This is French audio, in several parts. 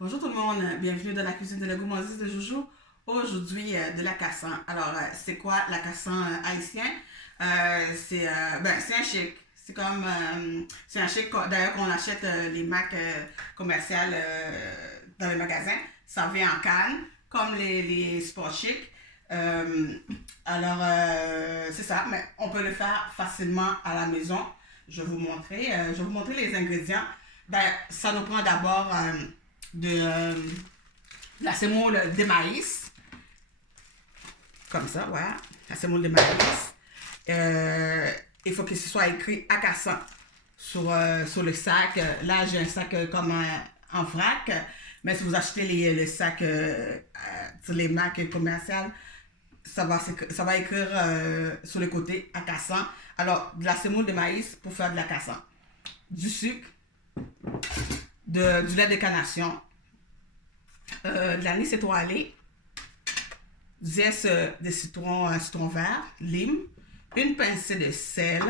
Bonjour tout le monde, bienvenue dans la cuisine de la gourmandise de Joujou. Aujourd'hui, de la cassan. Alors, c'est quoi la cassan haïtien? C'est un chic. C'est un chic, d'ailleurs, qu'on achète les marques commerciales dans les magasins. Ça vient en canne, comme les sport chic. C'est ça, mais on peut le faire facilement à la maison. Je vais vous montrer les ingrédients. Ça nous prend d'abord de la semoule de maïs. Comme ça, voilà. La semoule de maïs. Il faut que ce soit écrit Akassan sur le sac. Là, j'ai un sac comme en vrac. Mais si vous achetez le sac sur les marques commerciales, ça va écrire sur le côté Akassan. Alors, de la semoule de maïs pour faire de l'Akassan. Du sucre, du lait de canation, de l'anis étoilé, du zeste de citron, un citron vert, lime, une pincée de sel,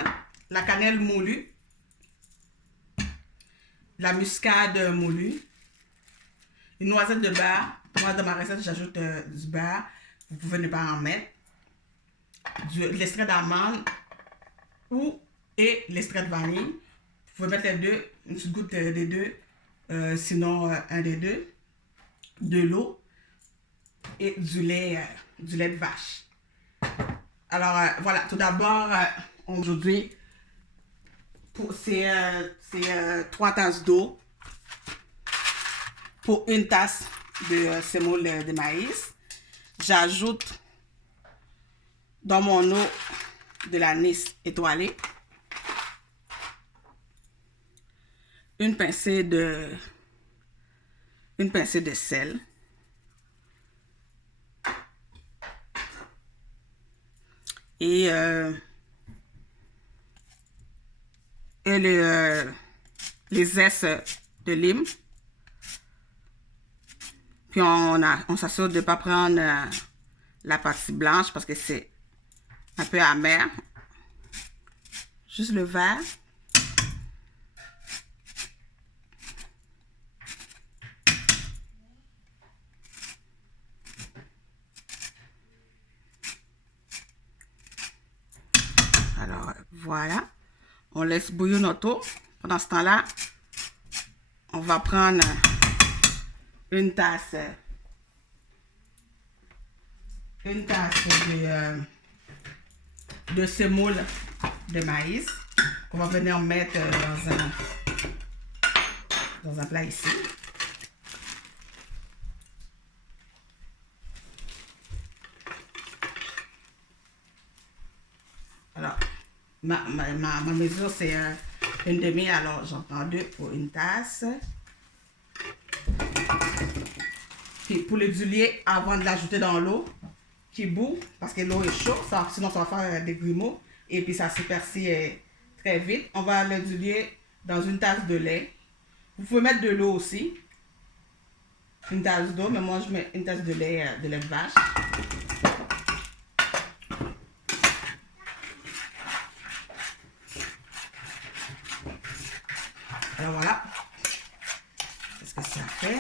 la cannelle moulue, la muscade moulue, une noisette de beurre. Moi, dans ma recette, j'ajoute du beurre. Vous pouvez ne pas en mettre. De l'extrait d'amande et l'extrait de vanille. Vous pouvez mettre les deux, une petite goutte des deux, sinon un des deux. De l'eau et du lait de vache. Alors, voilà, tout d'abord, aujourd'hui, c'est 3 tasses d'eau pour une tasse de semoule de maïs. J'ajoute dans mon eau de l'anis étoilé, une pincée de sel, et les zestes de lime. Puis on s'assure de ne pas prendre la partie blanche parce que c'est un peu amer. Juste le vert. Alors, voilà. On laisse bouillir notre eau. Pendant ce temps-là, on va prendre une tasse de semoule de maïs qu'on va venir mettre dans un plat ici. Alors, ma mesure, c'est une demi, alors j'en prends 2 pour une tasse. Puis pour le diluer, avant de l'ajouter dans l'eau, qui bout, parce que l'eau est chaude, sinon ça va faire des grumeaux, et puis ça s'épaissit très vite. On va le diluer dans une tasse de lait. Vous pouvez mettre de l'eau aussi, une tasse d'eau, mais moi je mets une tasse de lait de vache. Alors voilà, qu'est-ce que ça fait?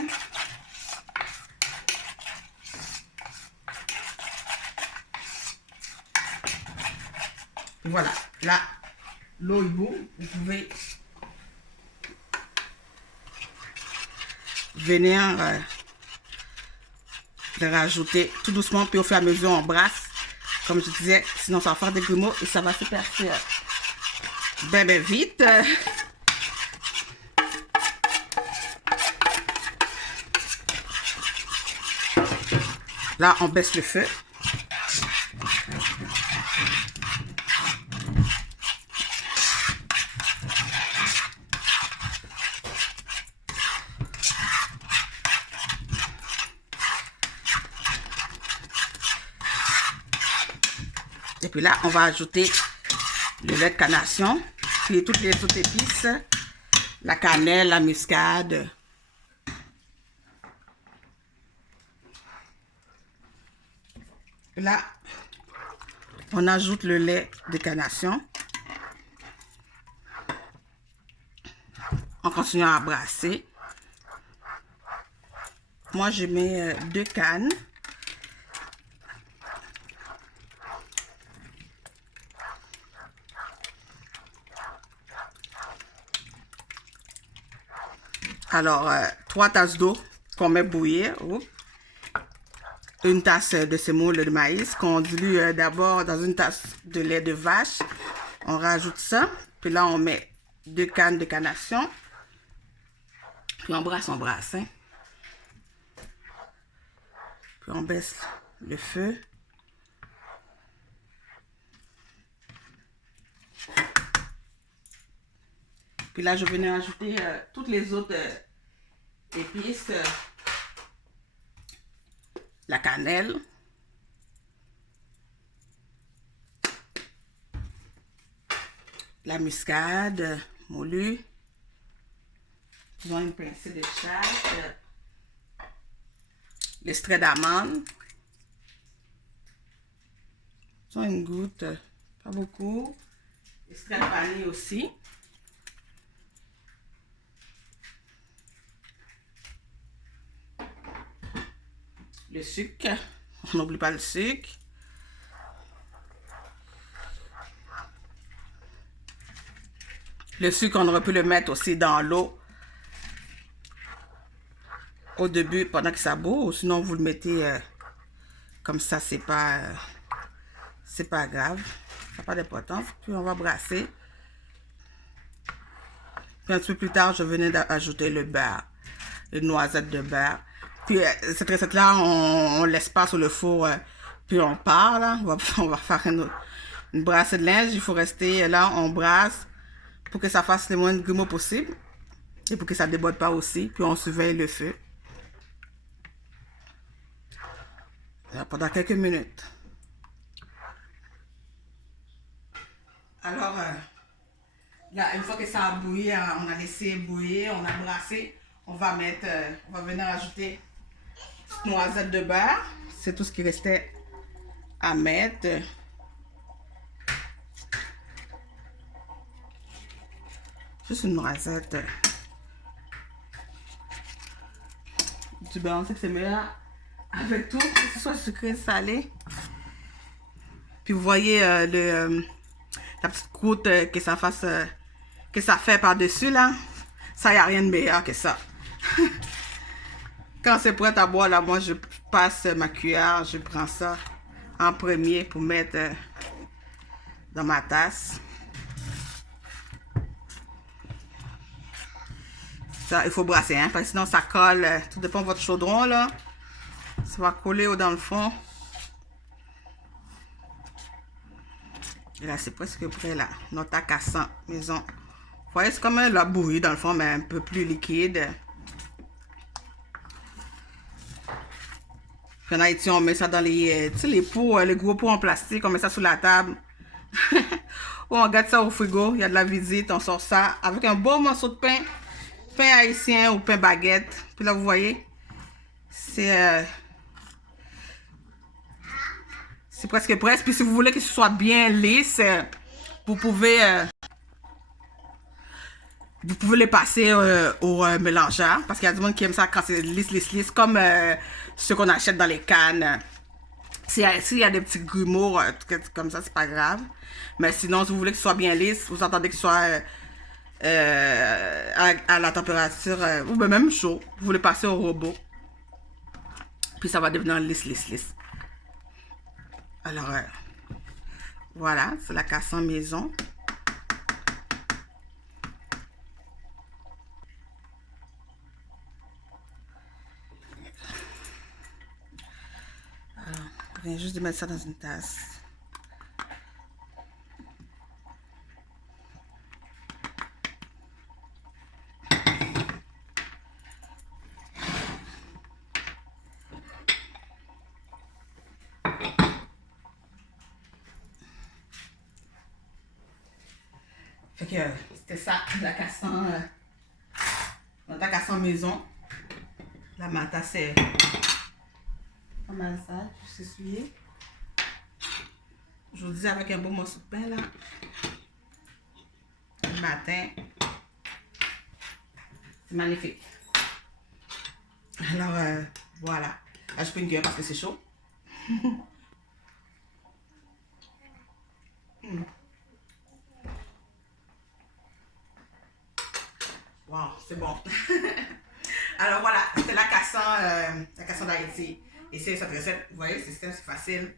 Et voilà, là, l'eau est bout, vous pouvez venir le rajouter tout doucement, puis au fur et à mesure on brasse, comme je disais, sinon ça va faire des grumeaux et ça va se percer bien vite. Là, on baisse le feu. Et puis là, on va ajouter le lait de canation, puis toutes les autres épices, la cannelle, la muscade. Là, on ajoute le lait de canation. En continuant à brasser. moi, je mets 2 cannes. Alors, 3 tasses d'eau qu'on met bouillir. Oups. Une tasse de semoule de maïs qu'on dilue d'abord dans une tasse de lait de vache. On rajoute ça. Puis là, on met 2 cannes de canation. Puis on brasse. Hein. Puis on baisse le feu. Puis là, je venais ajouter toutes les autres épices. La cannelle. La muscade moulue. Besoin d'une pincée de chaque. L'extrait d'amande. Besoin une goutte, pas beaucoup. Extrait de vanille aussi. Le sucre, on n'oublie pas le sucre. Le sucre, on aurait pu le mettre aussi dans l'eau au début pendant que ça bout. Sinon, vous le mettez comme ça, c'est pas grave. Ça n'a pas d'importance. Puis on va brasser. Puis un petit peu plus tard, je venais d'ajouter le beurre, une noisette de beurre. Puis cette recette-là, on laisse pas sur le four, puis on part là. On va faire une brassée de linge. Il faut rester là, on brasse pour que ça fasse le moins de grumeaux possible. Et pour que ça ne déborde pas aussi. Puis on surveille le feu. Là, pendant quelques minutes. Alors, là, une fois que ça a bouilli, on a laissé bouillir, on a brassé, on va venir ajouter une noisette de beurre. C'est tout ce qui restait à mettre. Juste une noisette. Du beurre, on sait que c'est meilleur avec tout, que ce soit sucré, salé. Puis vous voyez la petite croûte que ça fait par-dessus là. Ça, il n'y a rien de meilleur que ça. Quand c'est prêt à boire, là, moi, je passe ma cuillère, je prends ça en premier pour mettre dans ma tasse. Ça, il faut brasser, hein, parce que sinon ça colle. Tout dépend de votre chaudron, là. Ça va coller dans le fond. Et là, c'est presque prêt, là. Notre tacassant maison. Vous voyez, c'est comme la bouillie, dans le fond, mais un peu plus liquide. Puis en Haïti, on met ça dans les, tu sais, les pots, les gros pots en plastique. On met ça sur la table. Ou on garde ça au frigo. Il y a de la visite. On sort ça avec un bon morceau de pain. Pain haïtien ou pain baguette. Puis là, vous voyez, c'est presque prêt. Puis si vous voulez que ce soit bien lisse, vous pouvez les passer au mélangeur. Parce qu'il y a du monde qui aime ça quand c'est lisse. Comme ce qu'on achète dans les cannes. S'il y a des petits grumeaux comme ça, c'est pas grave. Mais sinon, si vous voulez que ce soit bien lisse, vous entendez que ce soit à la température, ou même chaud, vous le passez au robot. Puis ça va devenir lisse. Alors, voilà, c'est la cassant maison. Alors, je viens juste de mettre ça dans une tasse. Fait que c'était ça, la cassant, notre cassant maison. La mata, c'est pas mal ça, juste essuyer. Je vous dis avec un beau morceau de pain là. Le matin. C'est magnifique. Alors, Voilà. Là, je fais une cuillère parce que c'est chaud. Wow, c'est bon. Alors voilà, c'est la casson d'Haïti. Et c'est cette recette, vous voyez, c'est facile.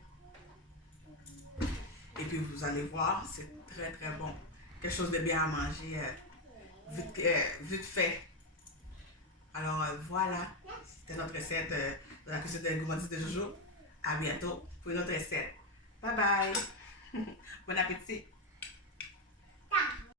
Et puis vous allez voir, c'est très très bon. Quelque chose de bien à manger, vite fait. Alors voilà, c'était notre recette de la cuisine de gourmandise de Jojo. À bientôt pour une autre recette. Bye bye. Bon appétit.